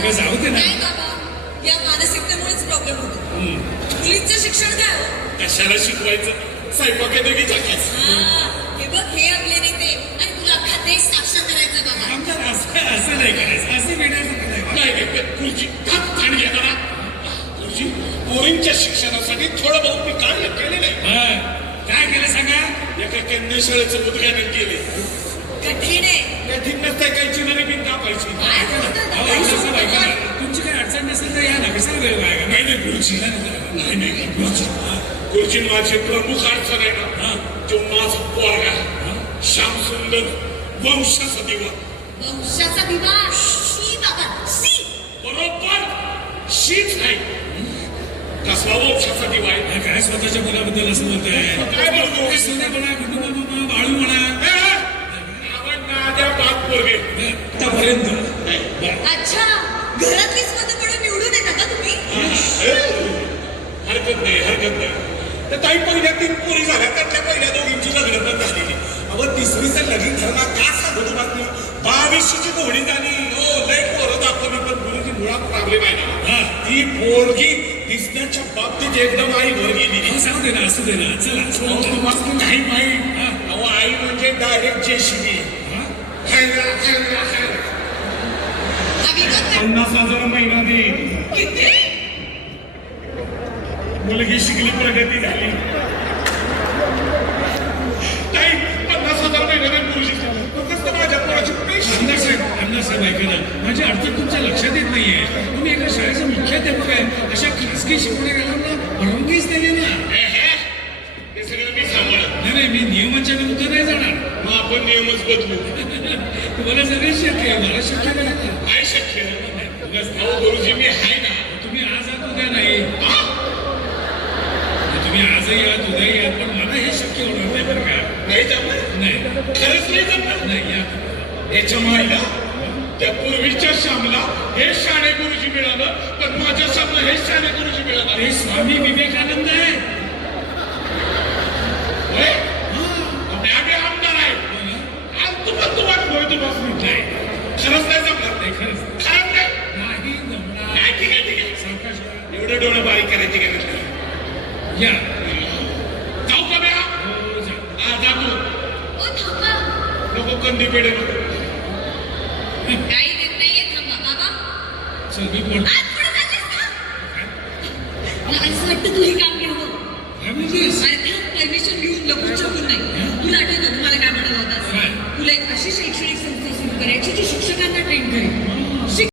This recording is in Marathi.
अगं जाऊ दे ना. नाही बाबा, या मानसिकतेमुळेच प्रॉब्लेम होतो. मुलींचं शिक्षण काय हो? कशाला शिकवायचं? स्वयंपाक येतो की झाकीच. हे बघ, हे आपले नेते आणि तुला अख्खा देश साक्षर करायचा बाबा. आमच्या असं नाही करायचं, असं वेळेचं नाही गुरुजी ठाण घेणार गुरुजी पोरींच्या शिक्षणासाठी थोडं बहुत मी कार्य केलेलं आहे. काय केलं सांगा. एका केंद्रीय शाळेचं उद्घाटन केले. कठीण आहे. कठीण नसतं काही चिनारी बिन कापायची. तुमची काही अडचण नसेल तर या ना, कशाला वेळ वाया. नाही नाही गुरुजी नाही गुरुजी गुरुजी माझी प्रमुख अडचण आहे ना, जो माझा पोरगा श्याम सुंदर वंशाचा दिवा. वंशाचा दिवा शी बाबा, शी. बरोबर शीच आहे. कसला वंशाचा दिवा आहे. काय स्वतःच्या मुलाबद्दल असं बोलतोय. काय बोलतो? सोन्या म्हणा, कुटुंब बाळू म्हणा, आपण नाद्या बाप पोरगे आतापर्यंत. अच्छा, घरातलीच मतं पडून निवडून येता का तुम्ही? हरकत नाही. तर ताई पहिल्या 3 पोरी झाल्या, त्यातल्या पहिल्या 2 लग्न पण झालेली. अहो 3रीचं लगीन ठरला का सांगू तुम्हाला. 22ची घोडी झाली. हो लय पोरं दाखवली, पण गुरुजी मुळात प्रॉब्लेम आहे ना. ती पोरगी दिसण्याच्या बाबतीत एकदम आई वर गेली. सांगू दे ना, असू दे ना. चला तुम्हाला नाही माहीत. अहो आई म्हणजे डायरेक्ट जेसीबी. 50,000 महिना दे. किती? मुलगी शिकली, प्रगती झाली. नाही 50,000 महिन्याने मुलगी फक्त माझ्या पोराची पैसे. साहेब ऐका ना, माझी अडचण तुमच्या लक्षात येत नाहीये. तुम्ही एका शाळेचा मुख्याध्यापक आहे, अशा खासगी शिकवण्याला परवानगीच दिली ना. हे सगळं मी सांभाळत. नाही मी नियमाच्या विरुद्ध नाही जाणार. मग आपण नियमच बदलू. तुम्हाला सगळे शक्य आहे, मला शक्य नाही. काय शक्य? अहो गुरुजी मी आहे ना. तुम्ही आज आहात उद्या नाही. तुम्ही आजही आहात उद्याही आहात, पण मला हे शक्य होणार नाही बरं का. नाही जमणार. नाही खरंच नाही जमणार. नाही या याच्या मायला त्या पूर्वीच्या श्यामला हे शाणे गुरुजी मिळालं, पण माझ्या श्यामला हे शाणे गुरुजी मिळालं. हे स्वामी विवेकानंद आहे. आम्ही आमदार आहे. आज तुम्हाला नाही खरंच नाही जमणार. नाही खरंच खरंच नाही जमणार. नाही. ठीक आहे सावकाश एवढे डोळे बारीक करायची गरज नाही. या जाऊ का बे? हो, जा. जा तू. ओ थांबा. नको कंदी पेढे नको. काही देत नाहीये, थांबा बाबा. चल मी बोल. आज पुढे चाललेस का? मला असं वाटतं तू हे काम